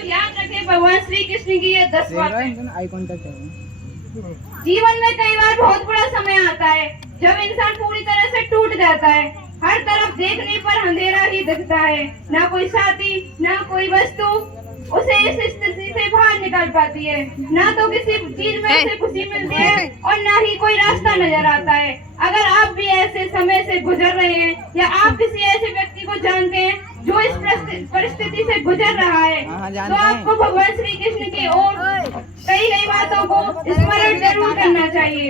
मतलब याद रखें भगवान श्री कृष्ण की ये 10 बातें। आई कांटेक्ट है। जीवन में कई बार बहुत बुरा समय आता है जब इंसान पूरी तरह से टूट जाता है। हर तरफ देखने पर अंधेरा ही दिखता है, ना कोई साथी ना कोई वस्तु उसे इस स्थिति से बाहर निकाल पाती है, ना तो किसी चीज में उसे खुशी मिलती है और ना ही कोई रास्ता नजर आता है। अगर आप भी ऐसे समय से गुजर रहे हैं या आप किसी ऐसे व्यक्ति को जानते हैं जो इस परिस्थिति से गुजर रहा है, तो आपको भगवान श्री कृष्ण की ओर कई बातों को स्मरण जरूर करना चाहिए।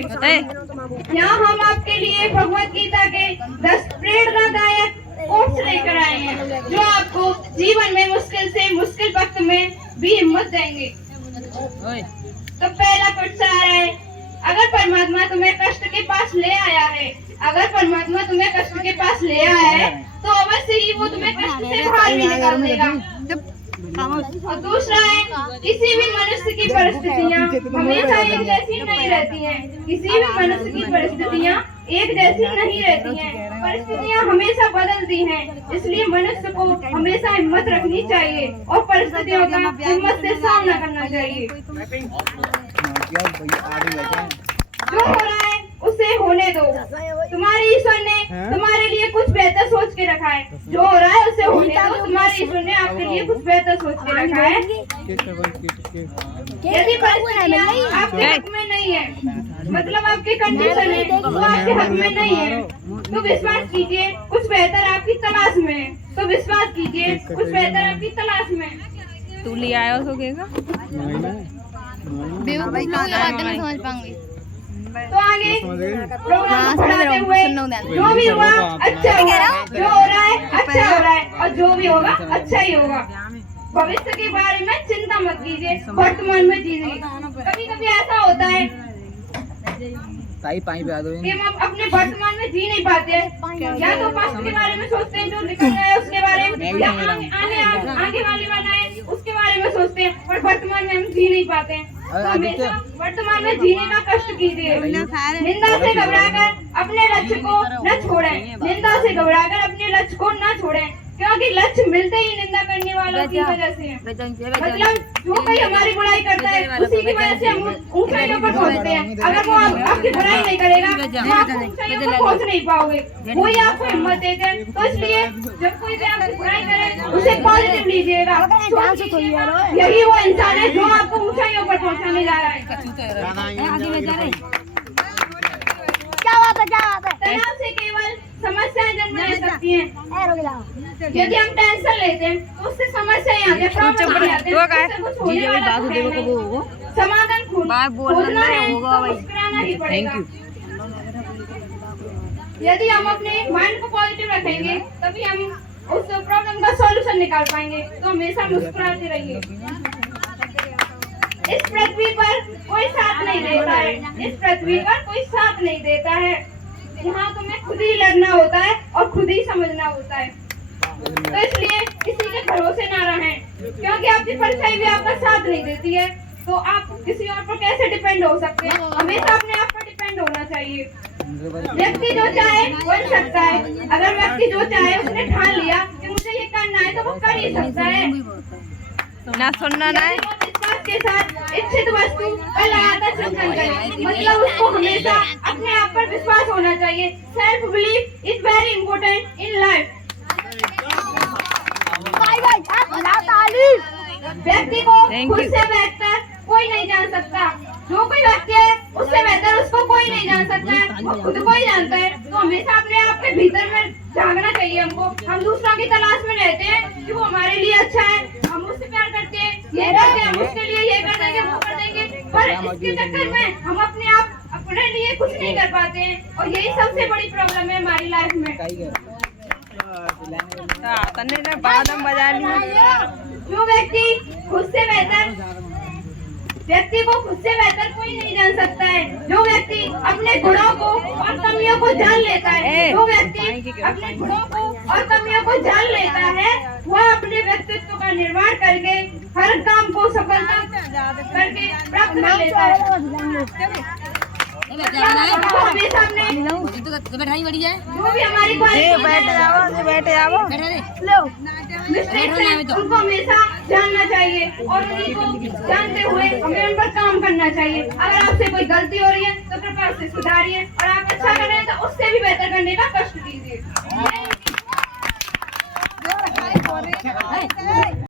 यहाँ हम आपके लिए भगवत गीता के 10 प्रेरणादायक कोट्स लेकर आए हैं जो आपको जीवन में मुश्किल से मुश्किल वक्त में भी हिम्मत देंगे। तो पहला कोट्स आ रहा है, अगर परमात्मा तुम्हें कष्ट के पास ले आया है, अगर परमात्मा तुम्हें कष्ट के पास ले आया है तो अवश्य ही वो तुम्हें कष्ट से बाहर भी निकाल देगा। और दूसरा है, किसी भी मनुष्य की परिस्थितियाँ हमेशा एक जैसी नहीं रहती हैं। किसी भी मनुष्य की परिस्थितियाँ एक जैसी नहीं रहती हैं, परिस्थितियाँ हमेशा बदलती हैं। इसलिए मनुष्य को हमेशा हिम्मत रखनी चाहिए और परिस्थितियों का हिम्मत से सामना करना चाहिए। जो हो रहा है उसे होने दो, तुम्हारे ईश्वर ने तुम्हारे लिए कुछ बेहतर सोच के रखा है। जो हो रहा है उसे होने दो, तुम्हारे ईश्वर ने आपके लिए कुछ बेहतर सोच के रखा है। यदि परिस्थितियाँ आपके हक में नहीं है, मतलब आपकी कंडीशन है तो आपके हक में नहीं है, तो विश्वास कीजिए कुछ बेहतर आपकी तलाश में है। तो विश्वास कीजिए कुछ बेहतर आपकी तलाश में है। तू ले आया हो समझ पाऊंगी। तो आगे प्रोग्राम बढ़ाते हुए जो भी हुआ अच्छा होगा, जो हो रहा है अच्छा हो रहा है और जो भी होगा अच्छा ही होगा। भविष्य के बारे में चिंता मत कीजिए, वर्तमान में जीजिए। कभी कभी ऐसा होता है कि हम अपने वर्तमान में जी नहीं पाते हैं, या तो पास्ट के बारे में सोचते हैं जो निकल गया है उसके बारे में, या आगे वाली बात आए उसके बारे में सोचते हैं, पर वर्तमान में हम जी नहीं पाते हैं। तो हमेशा वर्तमान में जीने का कष्ट कीजिए। निंदा से घबराकर अपने लक्ष्य को न छोड़ें, निंदा से घबराकर अपने लक्ष्य को न छोड़ें, क्योंकि लक्ष्य मिलते ही निंदा करने वालों की वजह से है। मतलब जो कोई हमारी बुराई करता है उसी की वजह से हम ऊंचाइयों पर पहुंचते हैं। अगर वो आपकी बुराई नहीं करेगा तो आप ऊंचाइयों पर पहुंच नहीं पाओगे, वही आपको हिम्मत देते हैं। तो इसलिए जब कोई भी आपकी बुराई करे उसे पॉजिटिव लीजिएगा, यही वो इंसान है जो आपको ऊंचाइयों पर पहुंचाने जा रहा है। तनाव से केवल समस्याएं जन्म ले सकती हैं। यदि हम टेंशन लेते हैं तो उससे समस्याएं आती हैं, प्रॉब्लम आती हैं। समाधान खोजना है तो मुस्कुराना ही पड़ेगा। यदि हम अपने माइंड को पॉजिटिव रखेंगे तभी हम उस प्रॉब्लम का सॉल्यूशन निकाल पाएंगे। तो हमेशा मुस्कुराते रहिए। इस पृथ्वी पर कोई साथ नहीं देता है, इस पृथ्वी पर कोई साथ नहीं देता है। यहाँ तुम्हें खुद ही लड़ना होता है और खुद ही समझना होता है। तो इसलिए किसी के भरोसे ना रहें, क्योंकि आपकी परछाई भी आपका साथ नहीं देती है। तो आप किसी और पर कैसे डिपेंड हो सकते हैं? हमेशा अपने आप पर डिपेंड होना चाहिए। व्यक्ति जो चाहे बन सकता है। अगर व्यक्ति जो चाहे उसने ठान लिया कि मुझे ये करना है तो वो कर ही सकता है। ना सुनना ना है। विश्वास के साथ इच्छित वस्तु का लगातार चिंतन करें, मतलब उसको हमेशा अपने आप पर विश्वास होना चाहिए। Self belief is very important in life. व्यक्ति को खुद से बेहतर कोई नहीं जान सकता। जो कोई व्यक्ति है उससे बेहतर उसको कोई नहीं जान सकता है, वो खुद को ही जानता है। तो हमेशा अपने आप के भीतर में झांकना चाहिए हमको। हम दूसरों की तलाश में रहते हैं कि वो हमारे लिए अच्छा है, हम उससे प्यार करते हैं, ये करते हैं, हम उसके लिए ये कर देंगे वो कर देंगे, पर इसके चक्कर में हम अपने लिए कुछ नहीं कर पाते हैं। और यही सबसे बड़ी प्रॉब्लम है हमारी लाइफ में। बादम बजा लिया। जो व्यक्ति को खुद से बेहतर कोई नहीं जान सकता है। जो व्यक्ति अपने गुणों को और कमियों को जान लेता है, जो व्यक्ति अपने गुणों को और कमियों को जान लेता है, वह अपने व्यक्तित्व का निर्माण करके हर काम को सफलता करके प्राप्त कर लेता है। जो भी हमारी बैठ जाओ मिस्टेक्स हैं उनको हमेशा जानना चाहिए और उन्हीं को जानते हुए हमें उन पर काम करना चाहिए। अगर आपसे कोई गलती हो रही है तो कृपया उसे सुधारिए और आप अच्छा कर रहे हैं तो उससे भी बेहतर करने का कष्ट कीजिए।